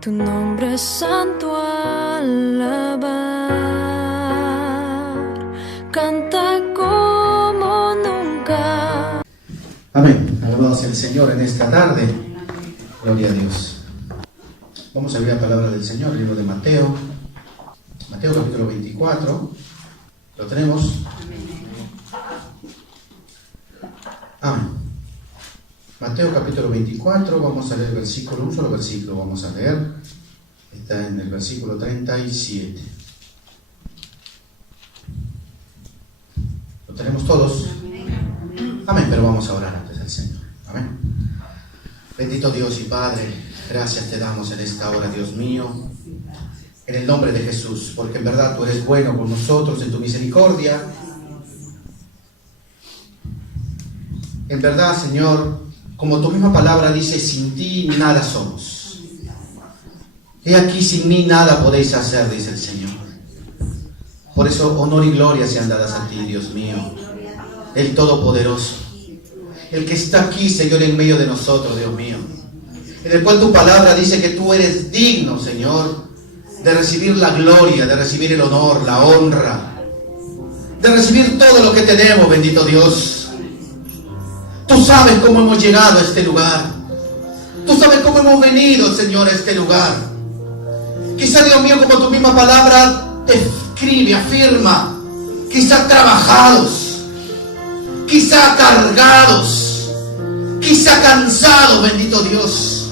Tu nombre es santo alabar, canta como nunca. Amén. Alabado sea el Señor en esta tarde. Gloria a Dios. Vamos a ver la palabra del Señor, el libro de Mateo. Mateo capítulo 24. ¿Lo tenemos? Amén. Mateo capítulo 24, vamos a leer un solo versículo vamos a leer. Está en el versículo 37. ¿Lo tenemos todos? Amén, pero vamos a orar antes del Señor. Amén. Bendito Dios y Padre, gracias te damos en esta hora, Dios mío, en el nombre de Jesús, porque en verdad tú eres bueno con nosotros en tu misericordia. En verdad, Señor, como tu misma palabra dice, sin ti nada somos. He aquí, sin mí nada podéis hacer, dice el Señor. Por eso honor y gloria sean dadas a ti, Dios mío, el Todopoderoso, el que está aquí, Señor, en medio de nosotros, Dios mío, en el cual tu palabra dice que tú eres digno, Señor, de recibir la gloria, de recibir el honor, la honra, de recibir todo lo que tenemos, bendito Dios. Tú sabes cómo hemos llegado a este lugar. Tú sabes cómo hemos venido, Señor, a este lugar. Quizá, Dios mío, como tu misma palabra describe, afirma, quizá trabajados, quizá cargados, quizá cansados, bendito Dios.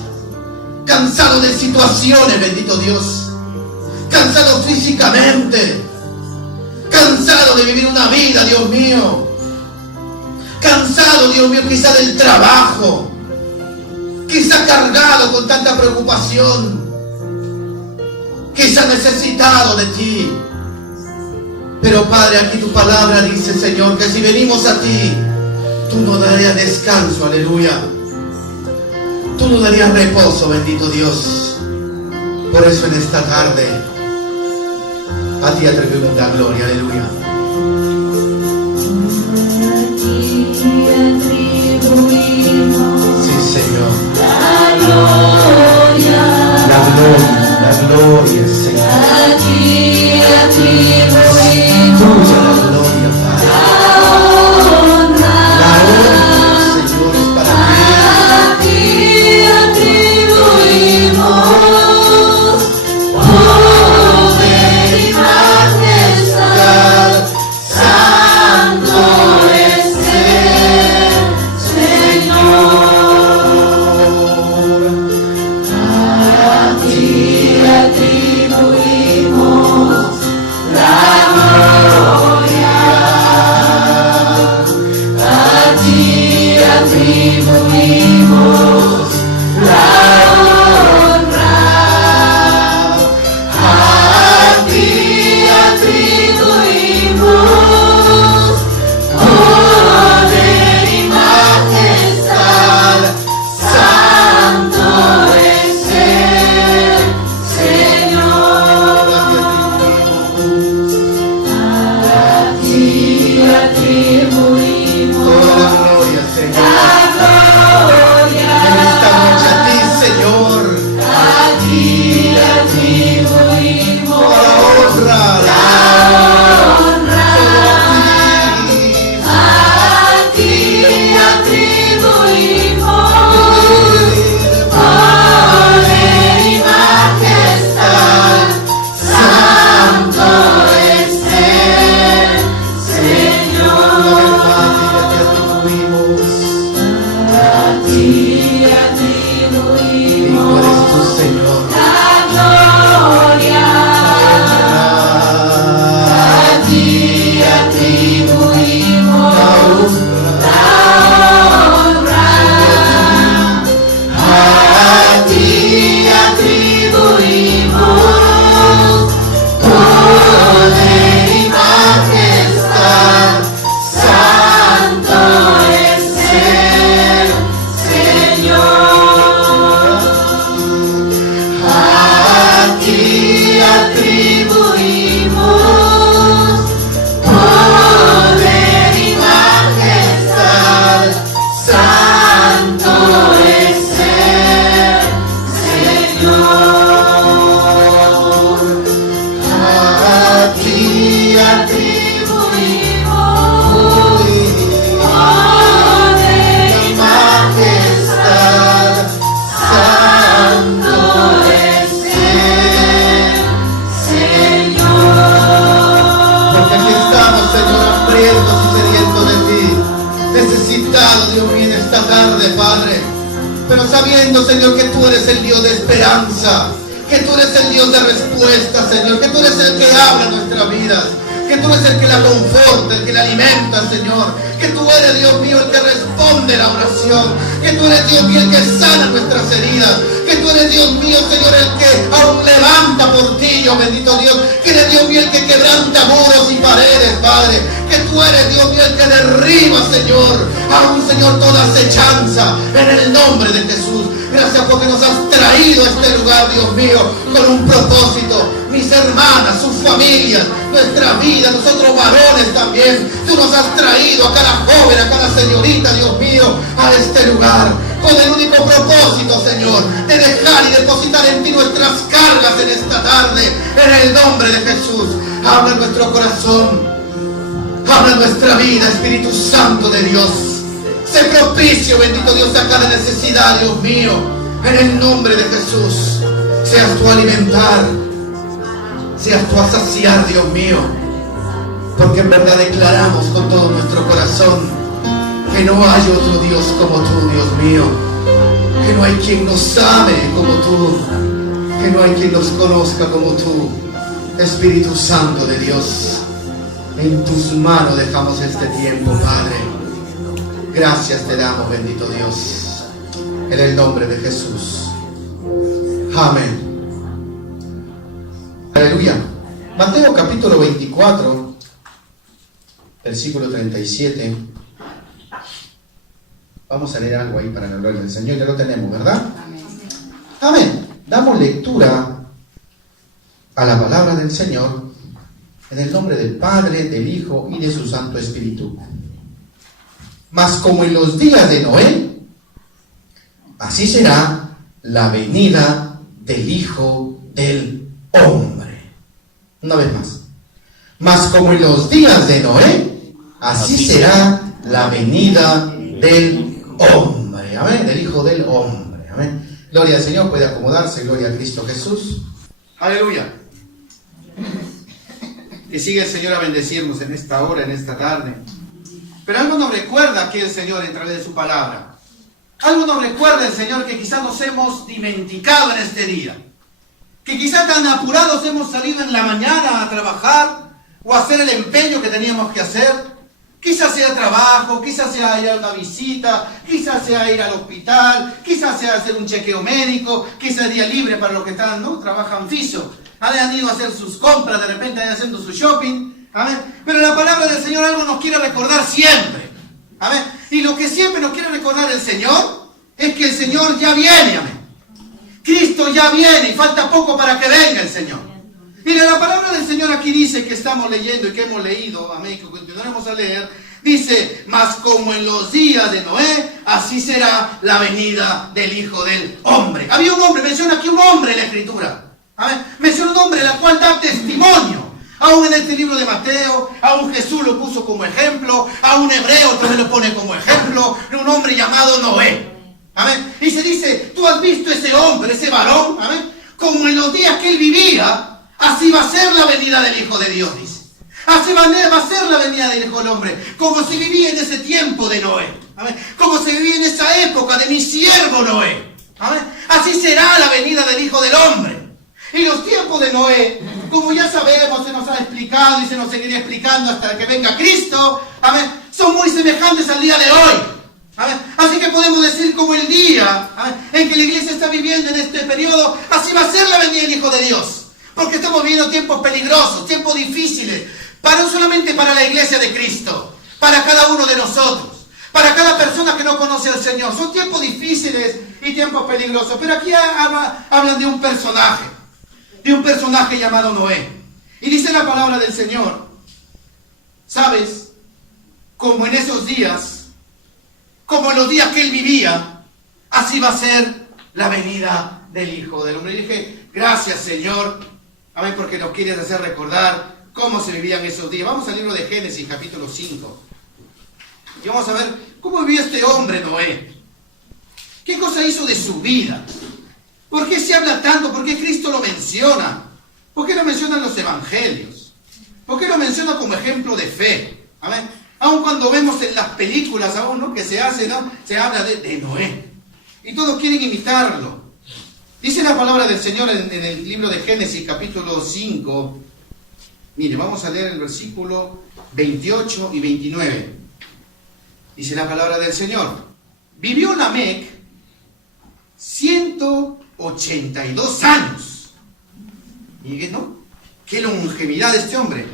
Cansados de situaciones, bendito Dios. Cansados físicamente. Cansados de vivir una vida, Dios mío. Cansado, Dios mío, quizá del trabajo, quizá cargado con tanta preocupación, quizá necesitado de ti. Pero Padre, aquí tu palabra dice, Señor, que si venimos a ti, tú nos darías descanso, aleluya. Tú nos darías reposo, bendito Dios. Por eso en esta tarde, a ti atribuimos la gloria, aleluya. Sí, Señor. La gloria, Señor. A ti atribuimos tuya la gloria, Padre. La honra, Señor, es para ti. A ti atribuimos poder y majestad. Santo es Santo es el Señor. tarde, Padre. Pero sabiendo, Señor, que tú eres el Dios de esperanza, que tú eres el Dios de respuesta, Señor, que tú eres el que habla en nuestras vidas, que tú eres el que la conforta, el que la alimenta, Señor, que tú eres, Dios mío, el que responde la oración, que tú eres, Dios mío, el que sana nuestras heridas, que tú eres, Dios mío, Señor, el que aún levanta por ti, oh bendito Dios, que eres, Dios mío, el que quebranta muros y paredes, Padre, que tú eres, Dios mío, el que derriba, Señor, aún, Señor, toda acechanza, en el nombre de Jesús. Gracias porque nos has traído a este lugar, Dios mío, con un propósito. Mis hermanas, sus familias, nuestra vida, nosotros varones también. Tú nos has traído a cada joven, a cada señorita, Dios mío, a este lugar. Con el único propósito, Señor, de dejar y depositar en ti nuestras cargas en esta tarde. En el nombre de Jesús. Habla en nuestro corazón. Habla en nuestra vida, Espíritu Santo de Dios. Sé propicio, bendito Dios, a cada necesidad, Dios mío. En el nombre de Jesús. Seas tú a alimentar. Seas tú a saciar, Dios mío. Porque en verdad declaramos con todo nuestro corazón que no hay otro Dios como tú, Dios mío. Que no hay quien nos ame como tú. Que no hay quien nos conozca como tú. Espíritu Santo de Dios. En tus manos dejamos este tiempo, Padre. Gracias te damos, bendito Dios, en el nombre de Jesús. Amén. Aleluya. Mateo capítulo 24, versículo 37. Vamos a leer algo ahí para la gloria del Señor. Ya lo tenemos, ¿verdad? Amén. Amén. Damos lectura a la palabra del Señor en el nombre del Padre, del Hijo y de su Santo Espíritu. Mas como en los días de Noé, así será la venida del Hijo del Hombre. Una vez más. Mas como en los días de Noé, así será la venida del Hombre. Amén. Del Hijo del Hombre. Amén. Gloria al Señor. Puede acomodarse. Gloria a Cristo Jesús. Aleluya. Y sigue el Señor a bendecirnos en esta hora, en esta tarde. Pero algo nos recuerda aquí el Señor a través de su palabra. Algo nos recuerda el Señor que quizás nos hemos dimenticado en este día. Que quizás tan apurados hemos salido en la mañana a trabajar o a hacer el empeño que teníamos que hacer. Quizás sea trabajo, quizás sea ir a una visita, quizás sea ir al hospital, quizás sea hacer un chequeo médico, quizás día libre para los que están, ¿no? Trabajan fijo. Han ido a hacer sus compras, de repente han haciendo su shopping. Amén. Pero la palabra del Señor algo nos quiere recordar siempre. Amén. Y lo que siempre nos quiere recordar el Señor es que el Señor ya viene. Amén. Cristo ya viene y falta poco para que venga el Señor. Mira, la palabra del Señor aquí dice que estamos leyendo y que hemos leído, amén, que continuaremos a leer. Dice, mas como en los días de Noé, así será la venida del Hijo del Hombre. Había un hombre, menciona aquí un hombre en la Escritura. Amén. Menciona un hombre, la cual da testimonio. Aún en este libro de Mateo, aún Jesús lo puso como ejemplo, aún Hebreo también lo pone como ejemplo, de un hombre llamado Noé. Amén. Y se dice, tú has visto ese hombre, ese varón, amén, como en los días que él vivía, así va a ser la venida del Hijo de Dios, dice. Así va a ser la venida del Hijo del Hombre, como se vivía en ese tiempo de Noé. Amén. Como se vivía en esa época de mi siervo Noé. Amén. Así será la venida del Hijo del Hombre. Y los tiempos de Noé, como ya sabemos, se nos ha explicado y se nos seguirá explicando hasta que venga Cristo, amén, son muy semejantes al día de hoy. Amén. Así que podemos decir como el día, amén, en que la iglesia está viviendo en este periodo, así va a ser la venida del Hijo de Dios. Porque estamos viviendo tiempos peligrosos, tiempos difíciles, no solamente para la iglesia de Cristo, para cada uno de nosotros, para cada persona que no conoce al Señor. Son tiempos difíciles y tiempos peligrosos. Pero aquí hablan de un personaje llamado Noé. Y dice la palabra del Señor, ¿sabes? Como en esos días, como en los días que él vivía, así va a ser la venida del Hijo del Hombre. Y dije, gracias Señor, amén, porque nos quieres hacer recordar cómo se vivían esos días. Vamos al libro de Génesis, capítulo 5. Y vamos a ver cómo vivía este hombre Noé. ¿Qué cosa hizo de su vida? ¿Por qué se habla tanto? ¿Por qué Cristo lo menciona? ¿Por qué lo mencionan los evangelios? ¿Por qué lo menciona como ejemplo de fe? Amén. Aun cuando vemos en las películas aún, ¿no?, que se hace, ¿no?, se habla de Noé. Y todos quieren imitarlo. Dice la palabra del Señor en el libro de Génesis, capítulo 5. Mire, vamos a leer el versículo 28 y 29. Dice la palabra del Señor. Vivió Lamec 182 años. ¿Y qué, no? Qué longevidad de este hombre.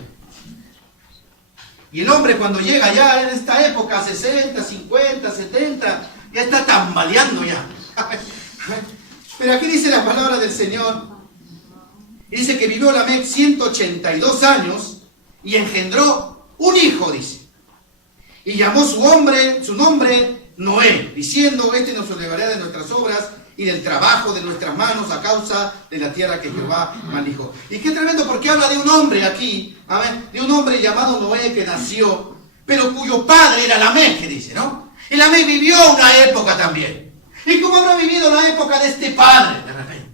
Y el hombre cuando llega ya en esta época, 60, 50, 70, ya está tambaleando ya. Pero aquí dice la palabra del Señor. Dice que vivió Lamec 182 años y engendró un hijo, dice. Y llamó su nombre Noé, diciendo: este nos salvará de nuestras obras y del trabajo de nuestras manos a causa de la tierra que Jehová maldijo. Y qué tremendo, porque habla de un hombre aquí, ¿amén?, de un hombre llamado Noé que nació, pero cuyo padre era Lamec, que dice, ¿no? Y Lamec vivió una época también. ¿Y cómo habrá vivido la época de este padre de repente?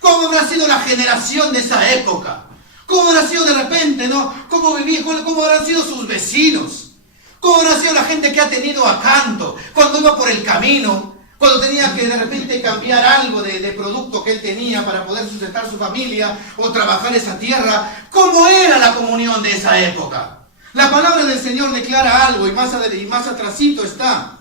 ¿Cómo habrá sido la generación de esa época? ¿Cómo habrá sido de repente, no? ¿Cómo habrán sido sus vecinos? ¿Cómo habrá sido la gente que ha tenido acanto cuando iba por el camino? Cuando tenía que de repente cambiar algo de producto que él tenía para poder sustentar su familia o trabajar esa tierra. ¿Cómo era la comunión de esa época? La palabra del Señor declara algo y más atrasito está.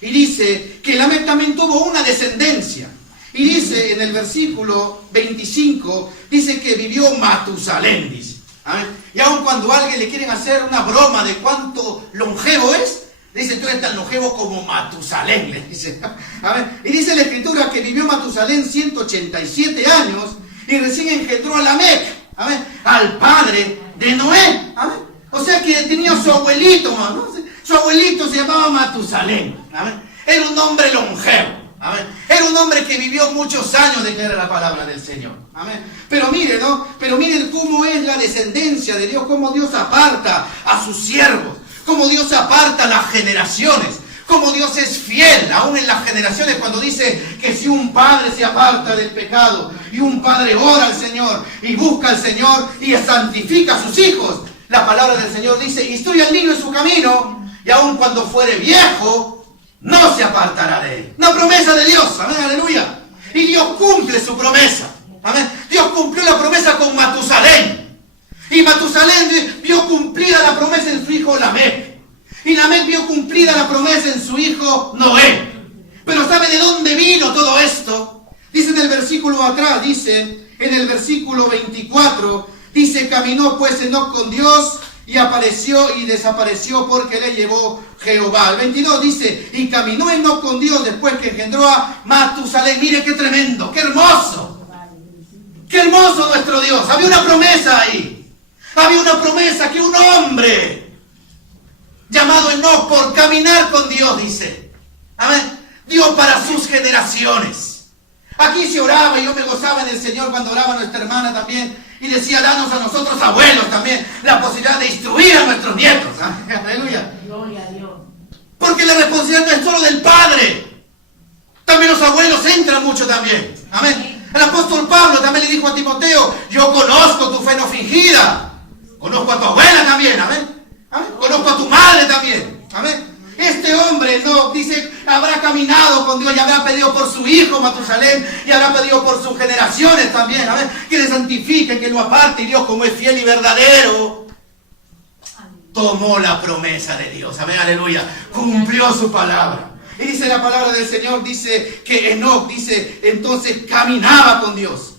Y dice que Lamec también tuvo una descendencia. Y dice en el versículo 25, dice que vivió Matusalén, dice. ¿Amén? Y aun cuando a alguien le quieren hacer una broma de cuánto longevo es, dice: tú eres tan longevo como Matusalén, le dice. ¿Amén? Y dice la Escritura que vivió Matusalén 187 años y recién engendró a Lamec, ¿amén?, al padre de Noé. ¿Amén? O sea que tenía su abuelito, ¿no? Su abuelito se llamaba Matusalén. ¿Amén? Era un hombre longevo. Amén. Era un hombre que vivió muchos años, declara la palabra del Señor. Amén. Pero miren, ¿no? Pero miren cómo es la descendencia de Dios, cómo Dios aparta a sus siervos, cómo Dios aparta las generaciones, cómo Dios es fiel, aún en las generaciones, cuando dice que si un padre se aparta del pecado y un padre ora al Señor y busca al Señor y santifica a sus hijos, la palabra del Señor dice: instruye al niño en su camino, y aun cuando fuere viejo, no se apartará de él. Una promesa de Dios, amén, aleluya. Y Dios cumple su promesa, amén. Dios cumplió la promesa con Matusalén. Y Matusalén vio cumplida la promesa en su hijo Lamec. Y Lamec vio cumplida la promesa en su hijo Noé. Pero ¿sabe de dónde vino todo esto? Dice en el versículo atrás, dice, en el versículo 24, dice: caminó pues Enoc con Dios y apareció y desapareció porque le llevó Jehová. El 22 dice: y caminó Enoc con Dios después que engendró a Matusalén. Mire qué tremendo, qué hermoso. Qué hermoso nuestro Dios. Había una promesa ahí. Había una promesa que un hombre llamado Enoc, por caminar con Dios, dice, amén, dio para sus generaciones. Aquí se oraba y yo me gozaba en el Señor cuando oraba nuestra hermana también. Y decía: danos a nosotros abuelos también la posibilidad de instruir a nuestros nietos. Aleluya. Gloria a Dios. Porque la responsabilidad no es solo del padre. También los abuelos entran mucho también. Amén. El apóstol Pablo también le dijo a Timoteo: yo conozco tu fe no fingida. Conozco a tu abuela también. Amén. Amén. Conozco a tu madre también. Amén. Este hombre, no, dice, habrá caminado con Dios y habrá pedido por su hijo Matusalén y habrá pedido por sus generaciones también, amén, que le santifique, que lo aparte. Y Dios, como es fiel y verdadero, tomó la promesa de Dios, amén, aleluya, cumplió su palabra. Y dice la palabra del Señor, dice que Enoc, dice, entonces caminaba con Dios.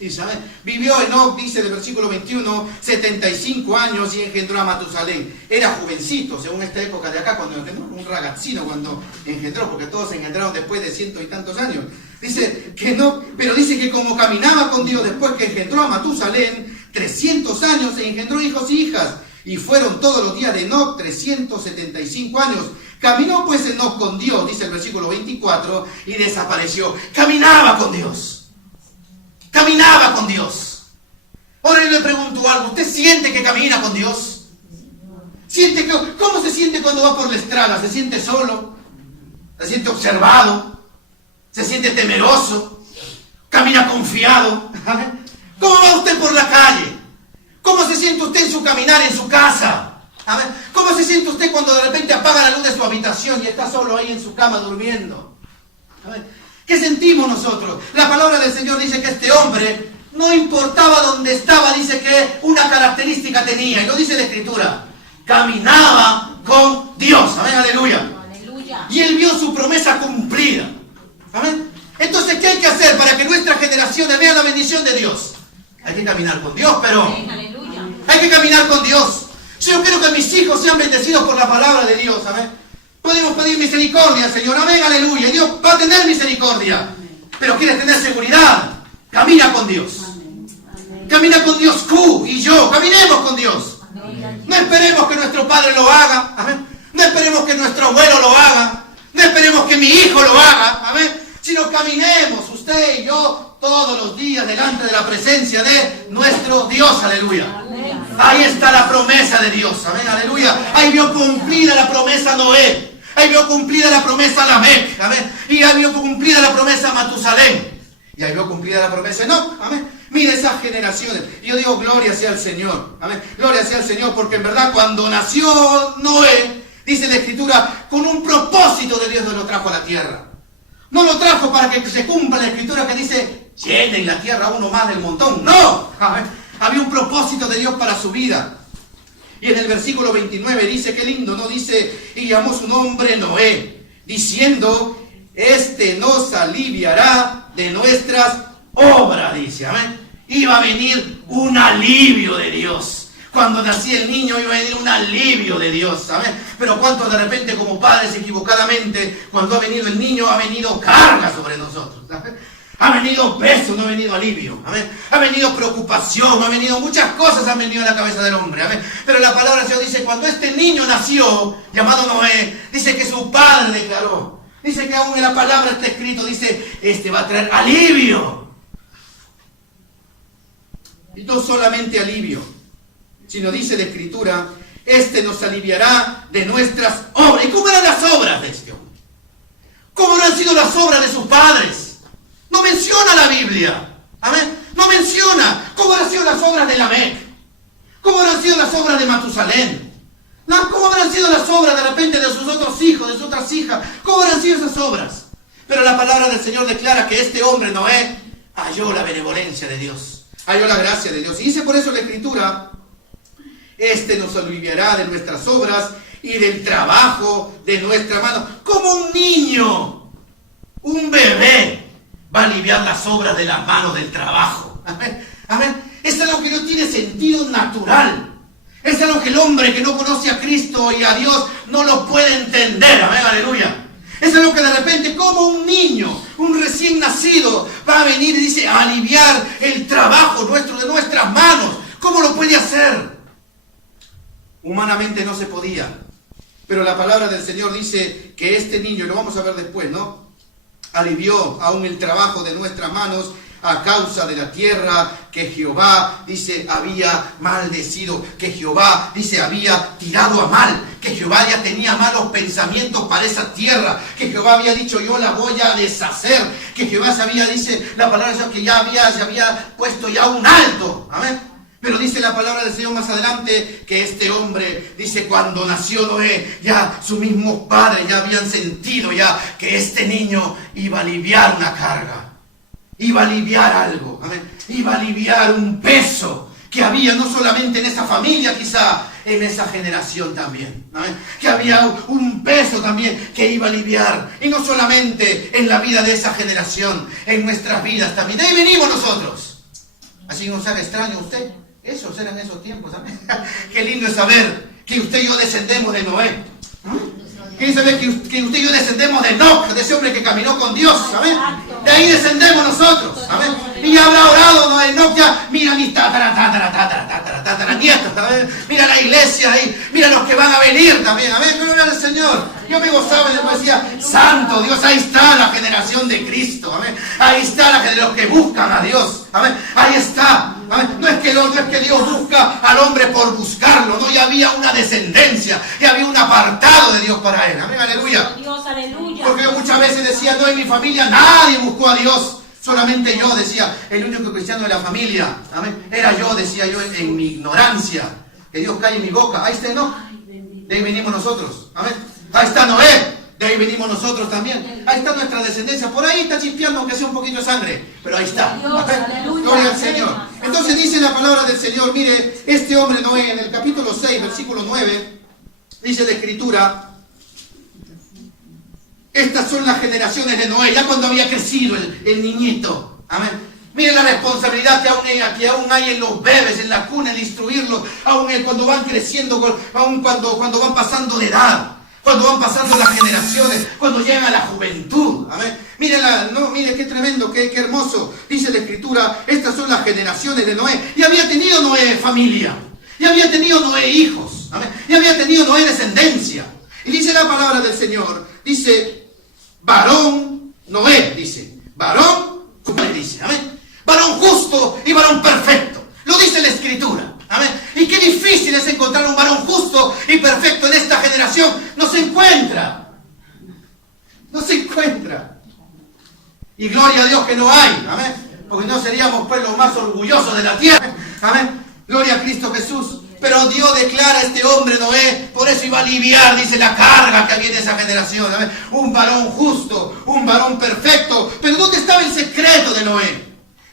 Dice, amén. Vivió Enoc, dice el versículo 21, 75 años y engendró a Matusalén. Era jovencito, según esta época de acá, cuando engendró, un ragazzino cuando engendró, porque todos se engendraron después de 100 y tantos años. Dice que no, pero dice que como caminaba con Dios después que engendró a Matusalén, 300 años e engendró hijos y hijas. Y fueron todos los días de Enoc 375 años. Caminó pues Enoc con Dios, dice el versículo 24, y desapareció. Caminaba con Dios. Caminaba con Dios. Ahora yo le pregunto algo: ¿usted siente que camina con Dios? ¿Cómo se siente cuando va por la estrada? ¿Se siente solo? ¿Se siente observado? ¿Se siente temeroso? ¿Camina confiado? ¿Cómo va usted por la calle? ¿Cómo se siente usted en su caminar en su casa? Amén. ¿Cómo se siente usted cuando de repente apaga la luz de su habitación y está solo ahí en su cama durmiendo? Amén. ¿Qué sentimos nosotros? La palabra del Señor dice que este hombre, no importaba dónde estaba, dice que una característica tenía, y lo dice la Escritura, caminaba con Dios. Amén, aleluya. Y él vio su promesa cumplida. Amén. Entonces, ¿qué hay que hacer para que nuestras generaciones vean la bendición de Dios? Hay que caminar con Dios, pero hay que caminar con Dios. Si yo quiero que mis hijos sean bendecidos por la palabra de Dios, amén. Podemos pedir misericordia, Señor, amén, aleluya. Dios va a tener misericordia. Pero quieres tener seguridad, camina con Dios. Camina con Dios tú y yo, caminemos con Dios. No esperemos que nuestro padre lo haga, amén. No esperemos que nuestro abuelo lo haga. No esperemos que mi hijo lo haga, amén. Sino caminemos, usted y yo, todos los días delante de la presencia de nuestro Dios, aleluya. Ahí está la promesa de Dios, amén, aleluya. Ahí vio cumplida la promesa Noé. Ahí vio cumplida la promesa Lamec, amén. Y ahí vio cumplida la promesa Matusalén. Y ahí vio cumplida la promesa Enoc, amén. Mire esas generaciones. Yo digo, gloria sea al Señor, amén. Gloria sea al Señor, porque en verdad cuando nació Noé, dice la Escritura, con un propósito de Dios lo trajo a la tierra. No lo trajo para que se cumpla la Escritura que dice, llenen la tierra uno más del montón. No, amén. Había un propósito de Dios para su vida. Y en el versículo 29 dice, qué lindo, ¿no? Dice, y llamó su nombre Noé, diciendo, este nos aliviará de nuestras obras, dice, amén. Iba a venir un alivio de Dios. Cuando nacía el niño iba a venir un alivio de Dios, amén. Pero cuántos de repente como padres equivocadamente, cuando ha venido el niño, ha venido carga sobre nosotros, ¿amén? Ha venido peso, no ha venido alivio, amén. Ha venido preocupación, ha venido muchas cosas, han venido a la cabeza del hombre, amén. Pero la palabra del Señor dice, cuando este niño nació, llamado Noé, dice que su padre declaró, dice que aún en la palabra está escrito, dice, este va a traer alivio. Y no solamente alivio, sino dice la Escritura, este nos aliviará de nuestras obras. ¿Y cómo eran las obras de este hombre? ¿Cómo no han sido las obras de sus padres? No menciona la Biblia, amén. No menciona cómo han sido las obras de Lamec, cómo han sido las obras de Matusalén, cómo habrán sido las obras de repente de sus otros hijos, de sus otras hijas, cómo habrán sido esas obras. Pero la palabra del Señor declara que este hombre, Noé, halló la benevolencia de Dios, halló la gracia de Dios. Y dice por eso la Escritura, este nos aliviará de nuestras obras y del trabajo de nuestra mano. Como un niño, un bebé, va a aliviar las obras de las manos del trabajo. Amén. Amén. Es algo que no tiene sentido natural. Es algo que el hombre que no conoce a Cristo y a Dios no lo puede entender. Amén, aleluya. Es algo que de repente, como un niño, un recién nacido, va a venir y dice, a aliviar el trabajo nuestro, de nuestras manos. ¿Cómo lo puede hacer? Humanamente no se podía. Pero la palabra del Señor dice que este niño, y lo vamos a ver después, ¿no?, alivió aún el trabajo de nuestras manos a causa de la tierra que Jehová, dice, había maldecido, que Jehová, dice, había tirado a mal, que Jehová ya tenía malos pensamientos para esa tierra, que Jehová había dicho, yo la voy a deshacer, que Jehová sabía, dice la palabra del Señor, que se había puesto ya un alto, amén. Pero dice la palabra del Señor más adelante que este hombre, dice, cuando nació Noé, ya sus mismos padres ya habían sentido ya que este niño iba a aliviar una carga, iba a aliviar algo, amén, iba a aliviar un peso que había no solamente en esa familia, quizá en esa generación también, amén, que había un peso también que iba a aliviar, y no solamente en la vida de esa generación, en nuestras vidas también. De ahí venimos nosotros. Así nos haga extraño a usted. Esos eran esos tiempos, amén. Qué lindo es saber que usted y yo descendemos de Noé. Qué lindo saber que usted y yo descendemos de Enoc, de ese hombre que caminó con Dios, amén. De ahí descendemos nosotros, amén. Y ya habrá orado, ¿no? Enoc ya, mira mis nietos, amén. Mira la iglesia ahí, mira los que van a venir también, amén. Gloria al Señor. Yo me gozaba y después decía, santo Dios, ahí está la generación de Cristo, amén. Ahí está la de los que buscan a Dios, amén. Ahí está, amén. No es que Dios busca al hombre por buscarlo, no, ya había una descendencia, ya había un apartado de Dios para él, amén, aleluya. Dios, aleluya. Porque yo muchas veces decía, no, en mi familia nadie buscó a Dios, solamente yo, decía, el único cristiano de la familia, amén, era yo, decía yo en mi ignorancia, que Dios calle en mi boca. Ahí está, no. De ahí venimos nosotros. Amén. Ahí está Noé. De ahí venimos nosotros también. Ahí está nuestra descendencia. Por ahí está chispeando aunque sea un poquito de sangre. Pero ahí está. Amén. Gloria al Señor. Entonces dice la palabra del Señor. Mire, este hombre Noé en el capítulo 6, versículo 9. Dice la Escritura. Estas son las generaciones de Noé. Ya cuando había crecido el niñito. Amén. Miren la responsabilidad que aún hay en los bebés, en la cuna, en instruirlos, aún cuando van creciendo, aún cuando van pasando de edad, cuando van pasando las generaciones, cuando llegan a la juventud. Amén. Mire qué tremendo, qué hermoso. Dice la Escritura, estas son las generaciones de Noé. Y había tenido Noé familia, y había tenido Noé hijos, amén, y había tenido Noé descendencia. Y dice la palabra del Señor, dice, varón Noé, dice, varón, dice, amén. Varón justo y varón perfecto. Lo dice la Escritura. Amén. Y qué difícil es encontrar un varón justo y perfecto en esta generación. No se encuentra. No se encuentra. Y gloria a Dios que no hay. Amén. Porque no seríamos pues los más orgullosos de la tierra. Amén. Gloria a Cristo Jesús. Pero Dios declara a este hombre Noé, por eso iba a aliviar, dice, la carga que había en esa generación. Amén. Un varón justo, un varón perfecto. Pero ¿dónde estaba el secreto de Noé?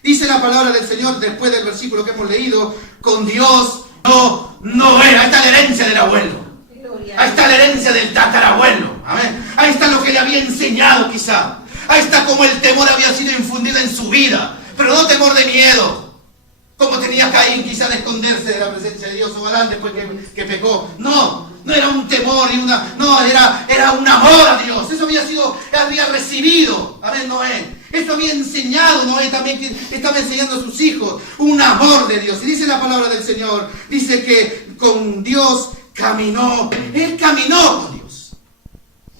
Dice la palabra del Señor después del versículo que hemos leído, con Dios no era. Ahí está la herencia del abuelo. Ahí está la herencia del tatarabuelo. Amén. Ahí está lo que le había enseñado quizá. Ahí está como el temor había sido infundido en su vida. Pero no temor de miedo. Como tenía Caín quizá de esconderse de la presencia de Dios o Adán después que pecó. No era un temor y era un amor a Dios. Eso había recibido. Amén, Noé. Eso había enseñado Noé también, que estaba enseñando a sus hijos. Un amor de Dios. Y dice la palabra del Señor, dice que con Dios caminó. Él caminó con Dios.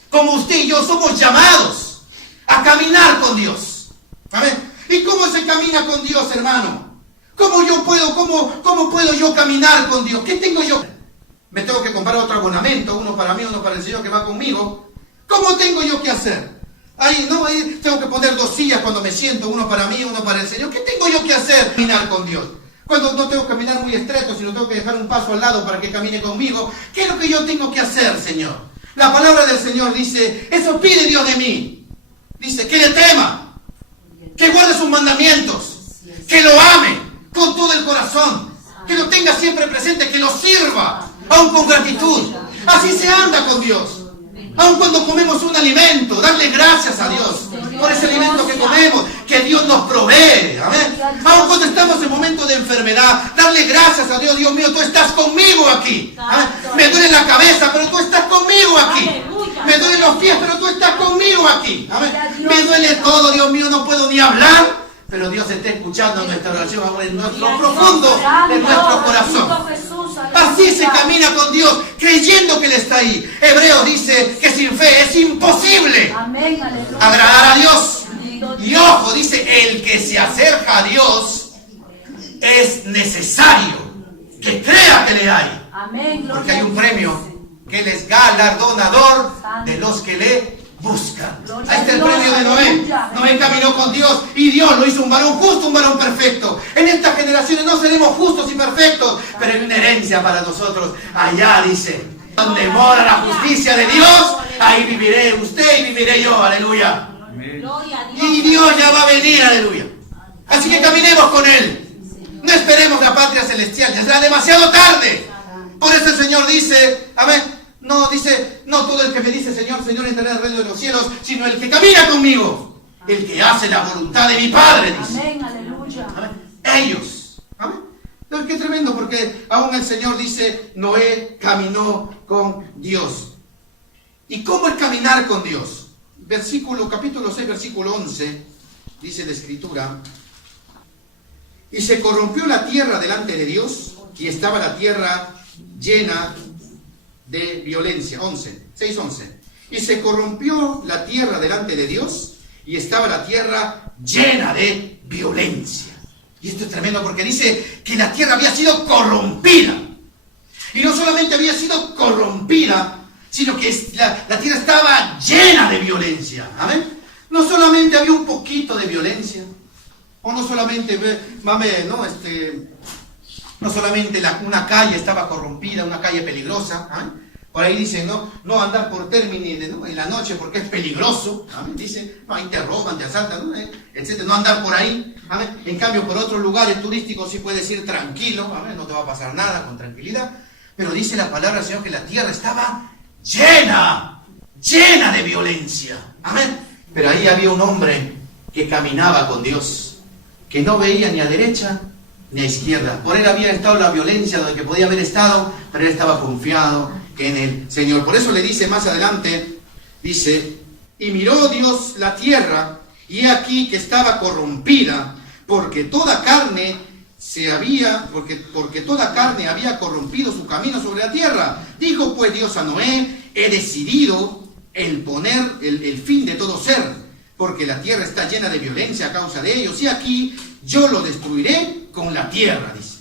Como usted y yo somos llamados a caminar con Dios. Amén. ¿Y cómo se camina con Dios, hermano? ¿Cómo puedo yo caminar con Dios? ¿Qué tengo yo? Me tengo que comprar otro abonamiento, uno para mí, uno para el Señor que va conmigo. ¿Cómo tengo yo que hacer? Ahí tengo que poner 2 sillas cuando me siento, uno para mí, uno para el Señor. ¿Qué tengo yo que hacer? Caminar con Dios. Cuando no tengo que caminar muy estrecho, sino tengo que dejar un paso al lado para que camine conmigo. ¿Qué es lo que yo tengo que hacer, Señor? La palabra del Señor dice, eso pide Dios de mí. Dice, que le tema, que guarde sus mandamientos, que lo ame con todo el corazón, que lo tenga siempre presente, que lo sirva, aun con gratitud. Así se anda con Dios. Aun cuando comemos un alimento, darle gracias a Dios por ese alimento que comemos, que Dios nos provee. Amén. Aun cuando estamos en momentos de enfermedad, darle gracias a Dios. Dios mío, tú estás conmigo aquí. Amén. Me duele la cabeza, pero tú estás conmigo aquí. Me duelen los pies, pero tú estás conmigo aquí. Amén. Me duele todo, Dios mío, no puedo ni hablar. Pero Dios está escuchando nuestra oración ahora en nuestro profundo de nuestro corazón. Así se camina con Dios, creyendo que Él está ahí. Hebreo dice que sin fe es imposible agradar a Dios. Y ojo, dice, el que se acerca a Dios es necesario que crea que le hay. Porque hay un premio, que Él es galardonador de los que le buscan. Ahí está el premio de Noé. Noé caminó con Dios y Dios lo hizo un varón justo, un varón perfecto. En estas generaciones no seremos justos y perfectos, pero hay una herencia para nosotros. Allá dice, donde mora la justicia de Dios, ahí viviré usted y viviré yo. Aleluya. Y Dios ya va a venir. Aleluya. Así que caminemos con Él. No esperemos la patria celestial, ya será demasiado tarde. Por eso el Señor dice, amén. No, dice, no todo el que me dice Señor, Señor entrará en el reino de los cielos, sino el que camina conmigo, el que hace la voluntad de mi Padre, dice. Amén, aleluya. Amén. Ellos. Amén. Entonces, qué tremendo, porque aún el Señor dice, Noé caminó con Dios. ¿Y cómo es caminar con Dios? Capítulo 6, versículo 11, dice la Escritura, y se corrompió la tierra delante de Dios, y estaba la tierra llena de violencia. 6:11. Y se corrompió la tierra delante de Dios y estaba la tierra llena de violencia. Y esto es tremendo porque dice que la tierra había sido corrompida. Y no solamente había sido corrompida, sino que la tierra estaba llena de violencia. Amén. No solamente había un poquito de violencia, o no solamente, no solamente una calle estaba corrompida, una calle peligrosa. ¿Eh? Por ahí dicen, no andar por términos, ¿no?, en la noche porque es peligroso. Amén. Dicen, no, ahí te roban, te asaltan, ¿no?, etcétera. No andar por ahí. Amén. En cambio, por otros lugares turísticos sí puedes ir tranquilo. Amén. No te va a pasar nada, con tranquilidad. Pero dice la palabra del Señor que la tierra estaba llena de violencia. Amén. Pero ahí había un hombre que caminaba con Dios, que no veía ni a derecha ni a izquierda. Por él había estado la violencia donde que podía haber estado, pero él estaba confiado en el Señor. Por eso le dice más adelante, dice, y miró Dios la tierra, y he aquí que estaba corrompida, porque toda carne había corrompido su camino sobre la tierra. Dijo pues Dios a Noé, he decidido el poner el fin de todo ser, porque la tierra está llena de violencia a causa de ellos, y aquí yo lo destruiré con la tierra, dice.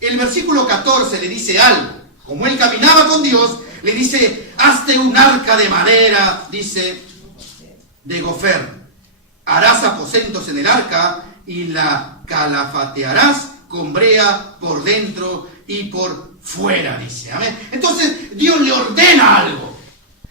El versículo 14 le dice algo. Como él caminaba con Dios, le dice, hazte un arca de madera, dice, de gofer. Harás aposentos en el arca y la calafatearás con brea por dentro y por fuera, dice. Amén. Entonces Dios le ordena algo.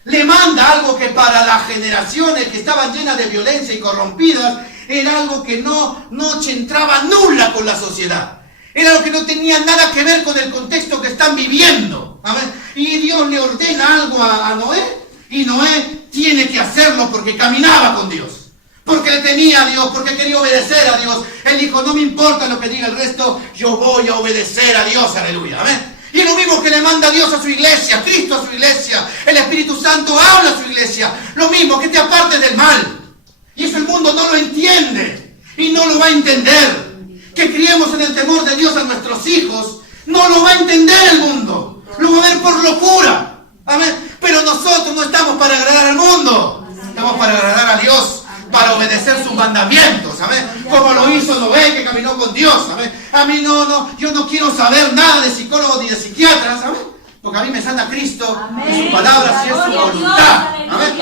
Le manda algo que para las generaciones que estaban llenas de violencia y corrompidas, era algo que no entraba nula con la sociedad. Era algo que no tenía nada que ver con el contexto que están viviendo. Amén. Y Dios le ordena algo a Noé, y Noé tiene que hacerlo porque caminaba con Dios, porque le temía a Dios, porque quería obedecer a Dios. Él dijo, no me importa lo que diga el resto, yo voy a obedecer a Dios, aleluya. Amén. Y es lo mismo que le manda Dios a su iglesia, Cristo a su iglesia, el Espíritu Santo habla a su iglesia. Lo mismo, que te apartes del mal. Y eso el mundo no lo entiende y no lo va a entender. Que criemos en el temor de Dios a nuestros hijos, no lo va a entender el mundo. Lo va a ver por locura. Amén. Pero nosotros no estamos para agradar al mundo. Estamos para agradar a Dios, para obedecer sus mandamientos. Amén. Como lo hizo Noé, que caminó con Dios. Amén. A mí yo no quiero saber nada de psicólogos ni de psiquiatras. Amén. Porque a mí me sana Cristo. Amén. Y su palabra sí es su voluntad. Amén.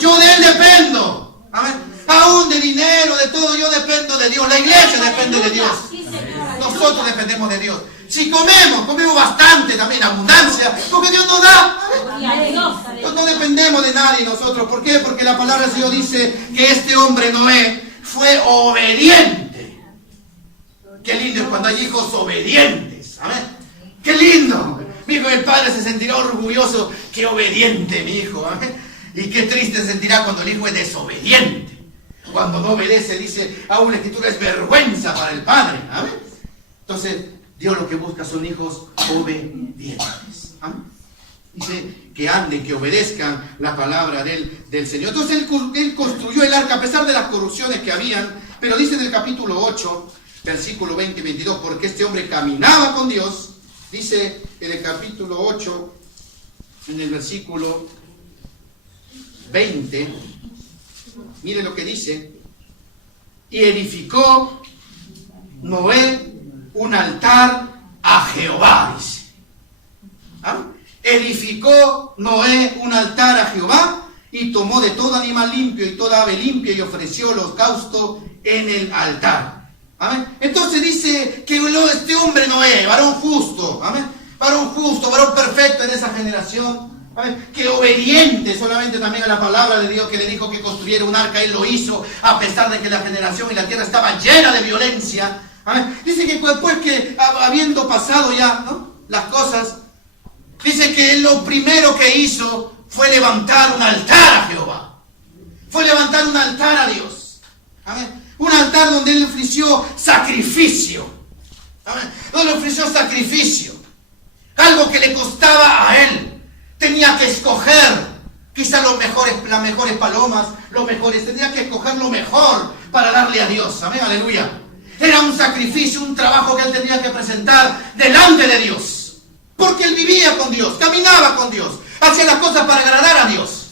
Yo de Él dependo. Amén. Aún de dinero, de todo, yo dependo de Dios. La iglesia depende de Dios. Nosotros dependemos de Dios. Si comemos bastante también, abundancia, porque Dios nos da. No dependemos de nadie nosotros. ¿Por qué? Porque la palabra del Señor dice que este hombre Noé fue obediente. Qué lindo es cuando hay hijos obedientes. Amén. Qué lindo. Mi hijo, el padre se sentirá orgulloso. Qué obediente mi hijo. Amén. Y qué triste se sentirá cuando el hijo es desobediente. Cuando no obedece, dice, aún la Escritura es vergüenza para el padre. ¿Amén? Entonces, Dios lo que busca son hijos obedientes. ¿Amén? Dice que anden, que obedezcan la palabra del Señor. Entonces, él construyó el arca a pesar de las corrupciones que habían. Pero dice en el capítulo 8, versículo 20 y 22, porque este hombre caminaba con Dios. Dice en el capítulo 8, en el versículo 20, mire lo que dice, y edificó Noé un altar a Jehová, dice. ¿Ah? Edificó Noé un altar a Jehová y tomó de todo animal limpio y toda ave limpia y ofreció holocausto en el altar. ¿Amén? Entonces dice que este hombre Noé, varón justo, ¿amén? Varón perfecto en esa generación, ¿amén? Que obediente solamente también a la palabra de Dios, que le dijo que construyera un arca, él lo hizo, a pesar de que la generación y la tierra estaba llena de violencia. ¿Amén? Dice que después que, habiendo pasado ya, ¿no?, las cosas, dice que lo primero que hizo fue levantar un altar a Jehová. Fue levantar un altar a Dios. ¿Amén? Un altar donde él ofreció sacrificio. ¿Amén? Donde ofreció sacrificio. Algo que le costaba a él. Tenía que escoger quizá las mejores palomas, tenía que escoger lo mejor para darle a Dios. Amén, aleluya. Era un sacrificio, un trabajo que él tenía que presentar delante de Dios. Porque él vivía con Dios, caminaba con Dios, hacía las cosas para agradar a Dios.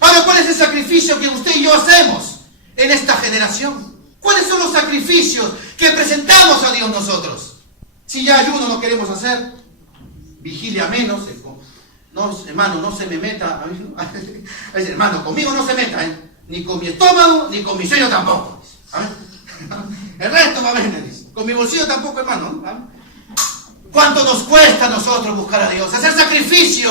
Ahora, ¿cuál es el sacrificio que usted y yo hacemos en esta generación? ¿Cuáles son los sacrificios que presentamos a Dios nosotros? Si ya ayuno no queremos hacer, vigilia menos. No, hermano, no se me meta. Hermano, conmigo no se meta, ni con mi estómago, ni con mi sueño tampoco. ¿Amén? El resto va a venir. Con mi bolsillo tampoco, hermano. ¿Amén? ¿Cuánto nos cuesta a nosotros buscar a Dios? Hacer sacrificio.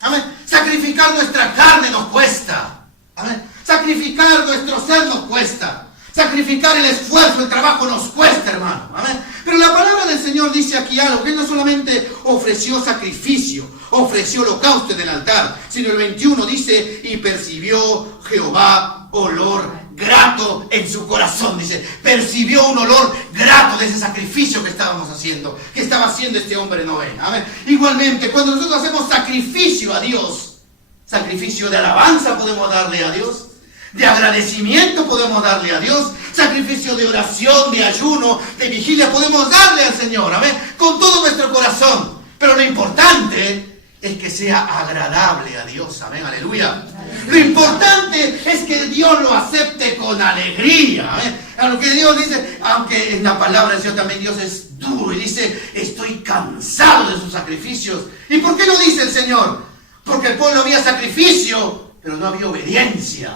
Amén. Sacrificar nuestra carne nos cuesta. Amén. Sacrificar nuestro ser nos cuesta. Sacrificar el esfuerzo, el trabajo nos cuesta, hermano. Amén. Pero la palabra del Señor dice aquí algo, que Él no solamente ofreció sacrificio, ofreció holocausto en el altar, sino el 21 dice, y percibió Jehová olor grato en su corazón. Dice, percibió un olor grato de ese sacrificio que estábamos haciendo, que estaba haciendo este hombre Noé. Amén. Igualmente, cuando nosotros hacemos sacrificio a Dios, sacrificio de alabanza podemos darle a Dios, de agradecimiento podemos darle a Dios, sacrificio de oración, de ayuno, de vigilia podemos darle al Señor, amén, con todo nuestro corazón. Pero lo importante es que sea agradable a Dios, amén, aleluya. Lo importante es que Dios lo acepte con alegría, amén. A lo que Dios dice, aunque en la palabra del Señor también Dios es duro y dice, estoy cansado de sus sacrificios. ¿Y por qué lo dice el Señor? Porque el pueblo había sacrificio, pero no había obediencia.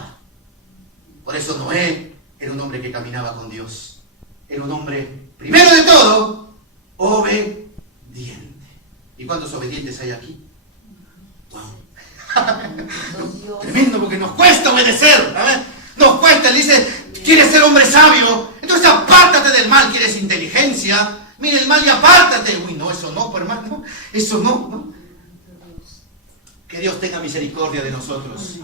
Por eso Noé era un hombre que caminaba con Dios. Era un hombre, primero de todo, obediente. ¿Y cuántos obedientes hay aquí? Wow. Tremendo, porque nos cuesta obedecer. ¿Sabes? Nos cuesta. Él dice, ¿quieres ser hombre sabio? Entonces apártate del mal. ¿Quieres inteligencia? Mira el mal y apártate. Uy, no, eso no, pues, hermano. Eso no. Que Dios tenga misericordia de nosotros.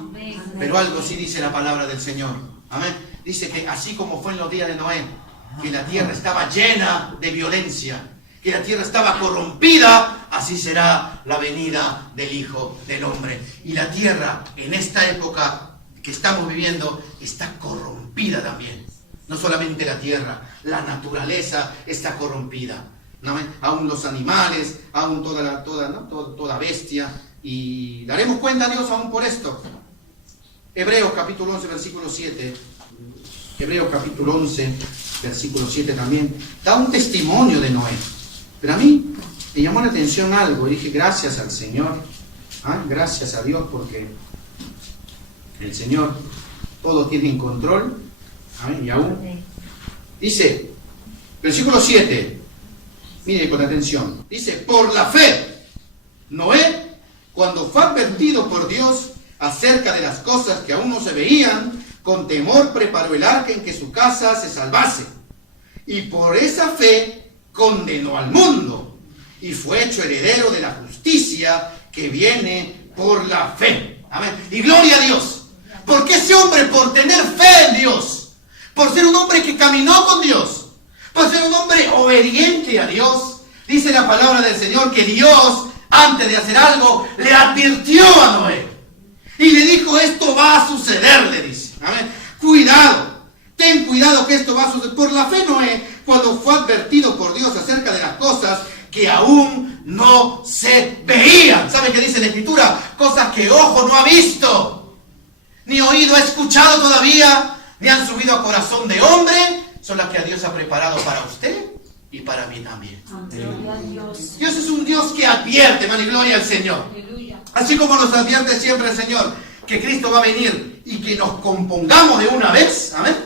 Pero algo sí dice la palabra del Señor. Amén. Dice que así como fue en los días de Noé, que la tierra estaba llena de violencia, que la tierra estaba corrompida, así será la venida del Hijo del Hombre. Y la tierra en esta época que estamos viviendo está corrompida también. No solamente la tierra, la naturaleza está corrompida. ¿Amén? Aún los animales, aún toda bestia. Y daremos cuenta a Dios aún por esto. Hebreos capítulo 11, versículo 7. Hebreos capítulo 11, versículo 7 también. Da un testimonio de Noé. Pero a mí me llamó la atención algo. Y dije, gracias al Señor. Gracias a Dios porque el Señor todo tiene en control. ¿Amén? Y aún. Dice, versículo 7. Mire con atención. Dice, por la fe, Noé, cuando fue advertido por Dios acerca de las cosas que aún no se veían, con temor preparó el arca en que su casa se salvase. Y por esa fe condenó al mundo y fue hecho heredero de la justicia que viene por la fe. Amén. Y gloria a Dios. Porque ese hombre, por tener fe en Dios, por ser un hombre que caminó con Dios, por ser un hombre obediente a Dios, dice la palabra del Señor que Dios, antes de hacer algo, le advirtió a Noé. Y le dijo, esto va a suceder, le dice. Amén. Cuidado, ten cuidado que esto va a suceder. Por la fe Noé, cuando fue advertido por Dios acerca de las cosas que aún no se veían. ¿Saben qué dice la Escritura? Cosas que ojo no ha visto, ni oído ha escuchado todavía, ni han subido a corazón de hombre, son las que a Dios ha preparado para usted y para mí también. Dios es un Dios que advierte, hermano, y gloria al Señor. Así como nos advierte siempre el Señor que Cristo va a venir y que nos compongamos de una vez, amén,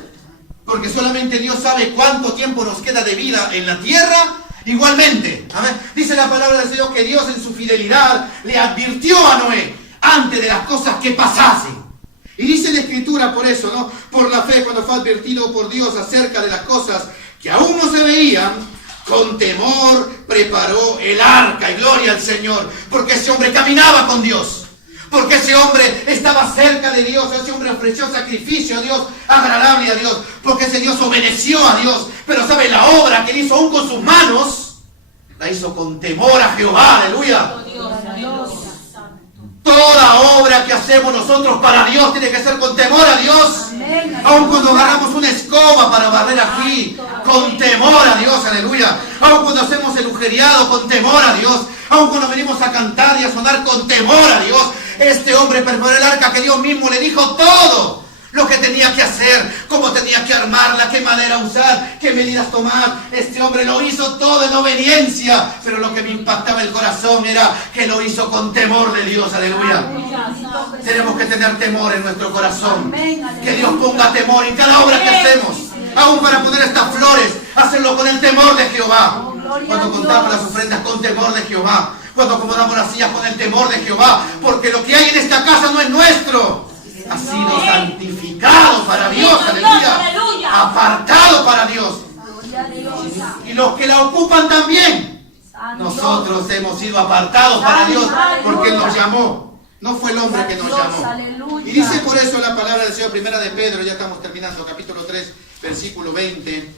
porque solamente Dios sabe cuánto tiempo nos queda de vida en la tierra. Igualmente, amén, dice la palabra del Señor que Dios en su fidelidad le advirtió a Noé antes de las cosas que pasasen. Y dice la Escritura por eso, ¿no? Por la fe, cuando fue advertido por Dios acerca de las cosas que aún no se veían, con temor preparó el arca. Y gloria al Señor, porque ese hombre caminaba con Dios, porque ese hombre estaba cerca de Dios, ese hombre ofreció sacrificio a Dios, agradable a Dios, porque ese Dios obedeció a Dios. Pero sabe, la obra que él hizo aún con sus manos, la hizo con temor a Jehová. Aleluya. Toda obra que hacemos nosotros para Dios tiene que ser con temor a Dios. Aun cuando agarramos una escoba para barrer aquí, con temor a Dios, aleluya. Aun cuando hacemos el ujeriado, con temor a Dios. Aun cuando venimos a cantar y a sonar, con temor a Dios. Este hombre preparó el arca que Dios mismo le dijo todo lo que tenía que hacer, cómo tenía que armarla, qué madera usar, qué medidas tomar. Este hombre lo hizo todo en obediencia, pero lo que me impactaba el corazón era que lo hizo con temor de Dios, aleluya. Tenemos que tener temor en nuestro corazón, que Dios ponga temor en cada obra que hacemos, aún para poner estas flores, hacerlo con el temor de Jehová. Cuando contamos las ofrendas con temor de Jehová, Cuando acomodamos las sillas con el temor de Jehová, porque lo que hay en esta casa no es nuestro. Ha sido santificado para Dios, aleluya. Apartado para Dios. Y los que la ocupan también. Nosotros hemos sido apartados para Dios porque Él nos llamó. No fue el hombre que nos llamó. Y dice por eso la palabra del Señor, primera de Pedro, ya estamos terminando, capítulo 3, versículo 20.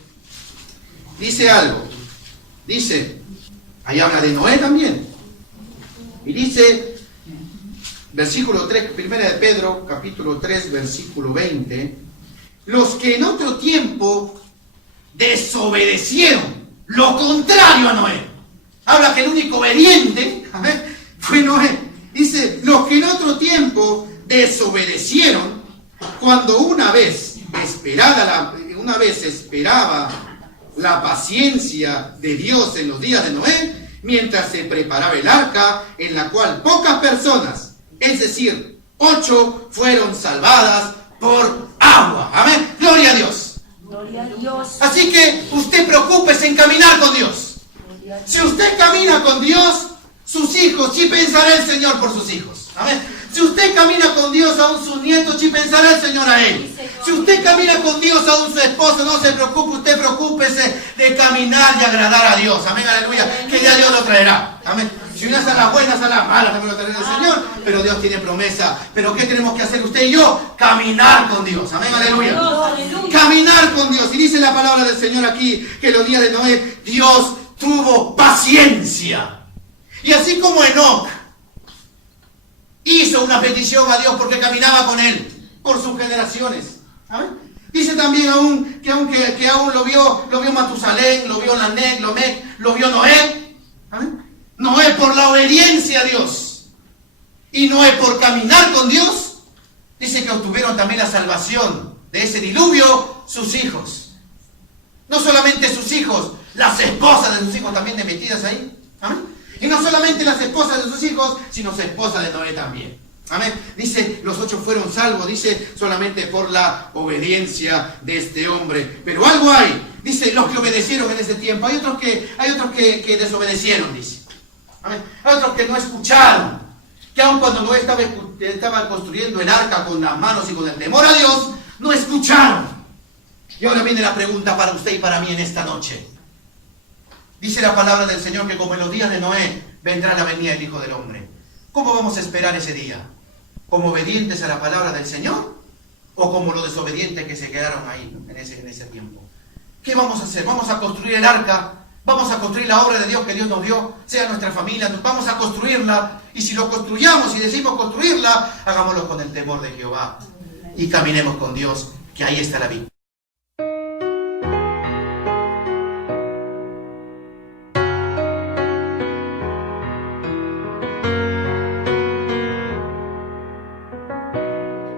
Dice algo. Dice, ahí habla de Noé también. Y dice, versículo 3, primera de Pedro, capítulo 3, versículo 20. Los que en otro tiempo desobedecieron, lo contrario a Noé. Habla que el único obediente fue Noé. Dice, los que en otro tiempo desobedecieron, cuando una vez esperaba la paciencia de Dios en los días de Noé, mientras se preparaba el arca, en la cual pocas personas, es decir, 8, fueron salvadas por agua. Amén. Gloria a Dios. Gloria a Dios. Así que usted preocúpese en caminar con Dios. Si usted camina con Dios, sus hijos, sí pensará el Señor por sus hijos. Amén. Si usted camina con Dios, aún sus nietos, sí pensará el Señor a él. Si usted camina con Dios, aún su esposa, no se preocupe, usted preocúpese de caminar y agradar a Dios. Amén, aleluya. Que ya Dios lo traerá. Amén. Si unas a las buenas, a las malas, también lo traerá el Señor. Pero Dios tiene promesa. Pero ¿qué tenemos que hacer usted y yo? Caminar con Dios. Amén, aleluya. Caminar con Dios. Y dice la palabra del Señor aquí, que en los días de Noé, Dios tuvo paciencia. Y así como Enoc hizo una petición a Dios porque caminaba con él por sus generaciones. ¿Amén? Dice también que aún lo vio Matusalén, lo vio Lamec, lo vio Noé. ¿Amén? Noé por la obediencia a Dios y Noé por caminar con Dios. Dice que obtuvieron también la salvación de ese diluvio sus hijos. No solamente sus hijos, las esposas de sus hijos también de metidas ahí. ¿Amén? Y no solamente las esposas de sus hijos, sino su esposa de Noé también. Amén. Dice, los 8 fueron salvos, dice, solamente por la obediencia de este hombre. Pero algo hay, dice, los que obedecieron en ese tiempo. Hay otros que desobedecieron, dice. Amén. Hay otros que no escucharon. Que aun cuando Noé estaba construyendo el arca con las manos y con el temor a Dios, no escucharon. Y ahora viene la pregunta para usted y para mí en esta noche. Dice la palabra del Señor que como en los días de Noé vendrá la venida del Hijo del Hombre. ¿Cómo vamos a esperar ese día? ¿Como obedientes a la palabra del Señor? ¿O como los desobedientes que se quedaron ahí en ese tiempo? ¿Qué vamos a hacer? ¿Vamos a construir el arca? ¿Vamos a construir la obra de Dios que Dios nos dio? Sea nuestra familia, vamos a construirla. Y si lo construyamos y decimos construirla, hagámoslo con el temor de Jehová. Y caminemos con Dios, que ahí está la victoria.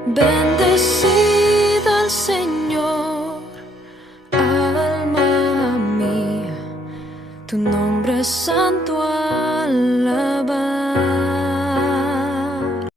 Bendecida al Señor, alma mía, tu nombre es santo, alaba.